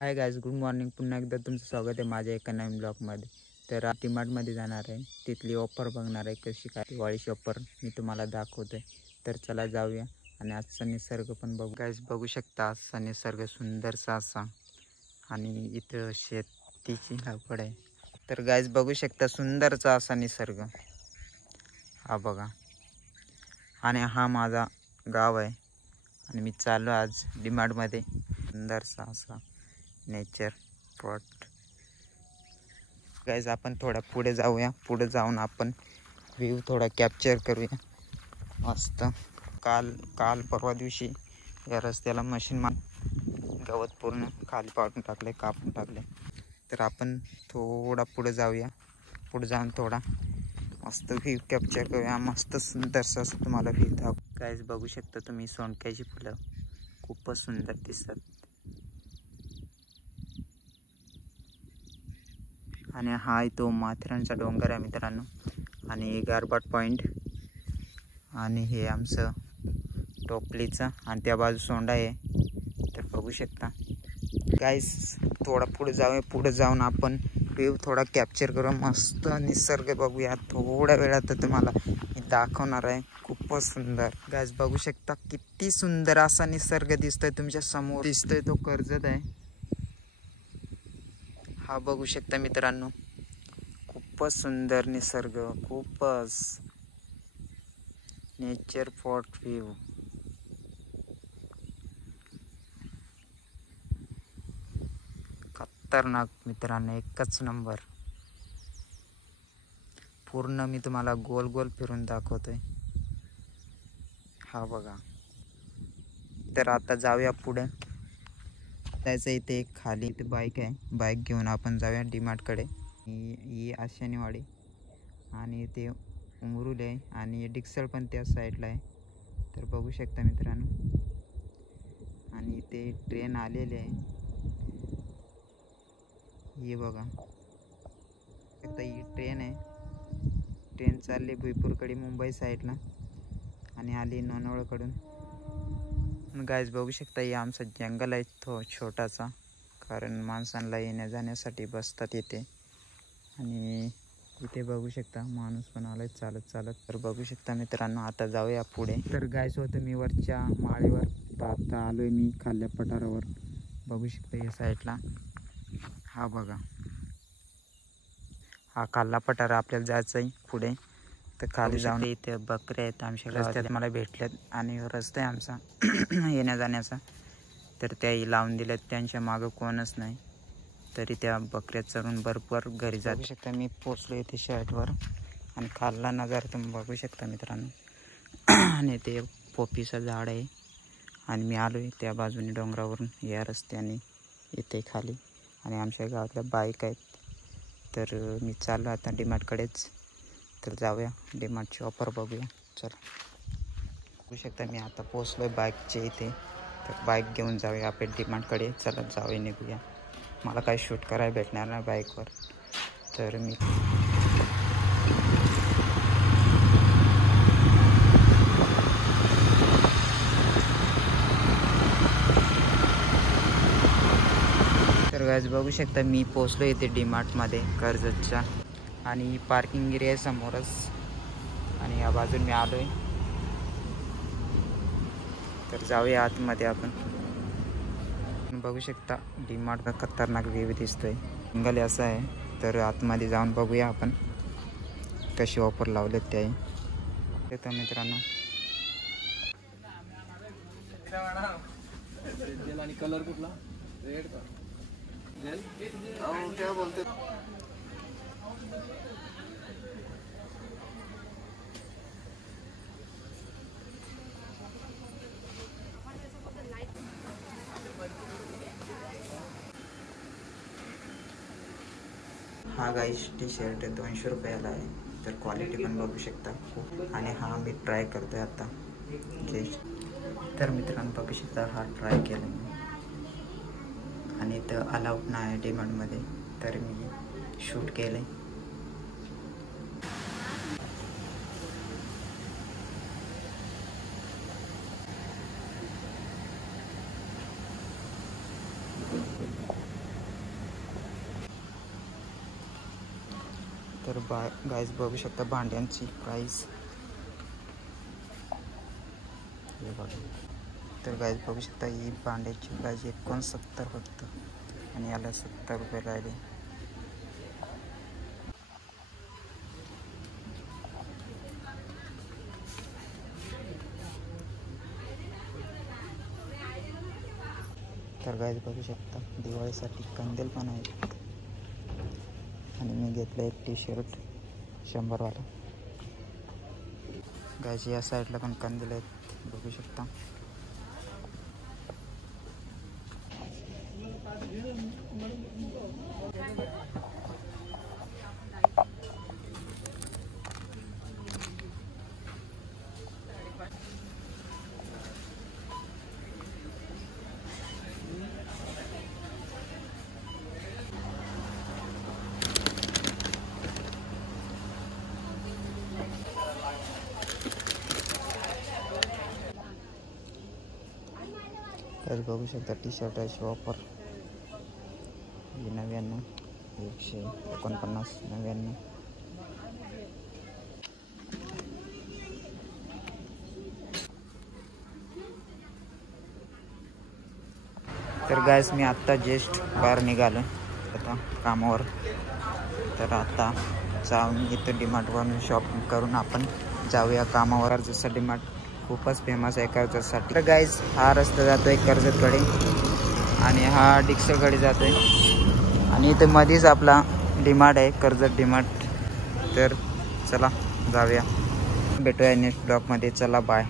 Hi guys, good morning. पुन्हा एकदा तुमचं स्वागत आहे माझ्या एका नवीन ब्लॉगमध्ये. तर डीमार्टमध्ये जाणार आहे, तिथली ऑफर बघणार आहे कशी काय दिवाळीची ऑफर मी तुम्हाला दाखवतो आहे. तर चला जाऊया आणि आजचा निसर्ग पण बघू. गाईज बघू शकता आजचा निसर्ग सुंदरसा असा आणि इथं शेतीची लागवड आहे. तर गाईज बघू शकता सुंदरचा असा निसर्ग हा बघा. आणि हा माझा गाव आहे आणि मी चाललो आज डीमार्टमध्ये. सुंदरसा असा नेचर स्पॉट. गाइस आपण थोडा पुढे जाऊया, पुढे जाऊन आपण व्ह्यू थोडा कॅप्चर करूया मस्त. काल परवा दिवशी या रस्त्याला मशीन गवत पूर्ण खाली पाडून टाकले, कापून टाकले. तर आपण थोडा पुढे जाऊया, पुढे जाऊन थोडा मस्त व्ह्यू कॅप्चर करूया. मस्त सुंदरसा असं तुम्हाला व्ह्यू दाखव. गाइस बघू शकता तुम्ही सोनक्याची फुलं खूपच सुंदर दिसतात. आणि हा तो माथेरानचा डोंगर आहे मित्रांनो, आणि गारबाट पॉईंट, आणि हे आमचं टोपलीचं, आणि त्या बाजू सोंडा आहे. तर बघू शकता गाईस. थोडा पुढे जाऊया, पुढे जाऊन आपण व्ह्यू थोडा कॅप्चर करू, मस्त निसर्ग बघूया. थोड्या वेळात तुम्हाला मी दाखवणार आहे. खूपच सुंदर गाईस बघू शकता, किती सुंदर असा निसर्ग दिसतोय तुमच्या समोर. दिसतोय तो कर्जत आहे हा, बघू शकता मित्रांनो. खूपच सुंदर निसर्ग, खूपच नेचर फॉट व्ह्यू. खतरनाक मित्रांनो, एकच नंबर. पूर्ण मी तुम्हाला गोल गोल फिरून दाखवतोय हा बघा. तर आता जाऊया पुढे. जायचं इथे एक खाली इथे बाईक आहे, बाईक घेऊन आपण जाऊया डीमार्टकडे. ही आशानीवाडी आणि ते उमरुल आहे, आणि डिक्सळ पण त्या साईडला आहे. तर बघू शकता मित्रांनो, आणि ते ट्रेन आलेले आहे. हे बघा, आता ही ट्रेन आहे, ट्रेन चालली भुईपूरकडे मुंबई साईडला आणि आली ननवळकडून. गाईज बघू शकता हे आमचं जंगल आहे तो छोटासा, कारण माणसांना येण्या जाण्यासाठी बसतात येते. आणि इथे बघू शकता माणूस पण आलाय चालत चालत. तर बघू शकता मित्रांनो, आता जाऊया पुढे. तर गाईज होतं मी वरच्या माळेवर, तर आता आलोय मी खाल्ल्या पठारावर. बघू शकता या साईडला हा बघा, हा खाल्ला पठार. आपल्याला जायचं आहे पुढे. तर खाली जाऊन इथे बकऱ्या आहेत आमच्या रस्त्यात मला भेटल्यात, आणि रस्ता आहे आमचा येण्या जाण्याचा. तर त्याही लावून दिल्यात, त्यांच्या मागं कोणच नाही, तरी त्या बकऱ्या चरून बरोबर घरी जाऊ शकता. मी पोचलो इथे शर्टवर, आणि खाल्ला नजारा तुम्ही बघू शकता मित्रांनो. आणि ते पोपीचं झाड आहे, आणि मी आलो आहे त्या बाजूने डोंगरावरून या रस्त्याने इथे खाली. आणि आमच्या गावातल्या बाईक आहेत. तर मी चाललो आता डीमार्टकडेच. तर जाऊया डीमार्टची ऑफर बघूया, चला. बघू शकता मी आता पोचलो आहे बाईकचे इथे. तर बाईक घेऊन जाऊया आपण डीमार्टकडे. चला जाऊया, निघूया. मला काही शूट करायला भेटणार नाही बाईकवर, तर मी गाइस बघू शकता मी पोचलो इथे डीमार्टमध्ये कर्जतच्या, आणि पार्किंग एरिया समोरच, आणि या बाजून मी आलोय. तर जाऊया आतमध्ये आपण. बघू शकता डीमार्टचा खतरनाक व्ह्यू दिसतोय. जंगल असं आहे, तर आतमध्ये जाऊन बघूया आपण कशी ऑफर लावलेत ते. येतो मित्रांनो. आणि कलर कुठला? रेड का? जेल? क्या बोलते? हा गाईस टी शर्ट 200 रुपयाला आहे. तर क्वालिटी पण बघू शकता खूप. आणि हा मी ट्राय करतोय आता जे. तर मित्रांनो बघू शकता हा ट्राय केला मी, आणि इथं अलाउड नाही आहे डीमार्टमध्ये, तर मी शूट केलं आहे. तर गाईज बघू शकता भांड्यांची प्राईस हे बघा. तर गाईज बघू शकता ही भांड्याची प्राईस 69 फक्त आणि याला 70 रुपये राहिले. तर गाईज बघू शकता दिवाळीसाठी कंदील पण आहेत आणि मी घेतलं एक टी-शर्ट 100 वाला. गाईज या साईडला पण कंदील आहेत बघू शकता. तर बघू शकता टी-शर्टाची ऑफर 99, 149, 99. तर गाईस मी आत्ता जस्ट बाहेर निघालो आता कामावर. तर आता जाऊन इथं डीमार्टवरून शॉपिंग करून आपण जाऊया कामावर. जसं डीमार्ट खूपच फेमस आहे कर्जतसाठी. तर गाईज हा रस्ता जातोय कर्जतकडे आणि हा डिक्सलकडे जातोय आणि इथं मध्येच आपला डीमार्ट आहे कर्जत डीमार्ट. तर चला जाऊया, भेटूया नेक्स्ट ब्लॉगमध्ये. चला बाय.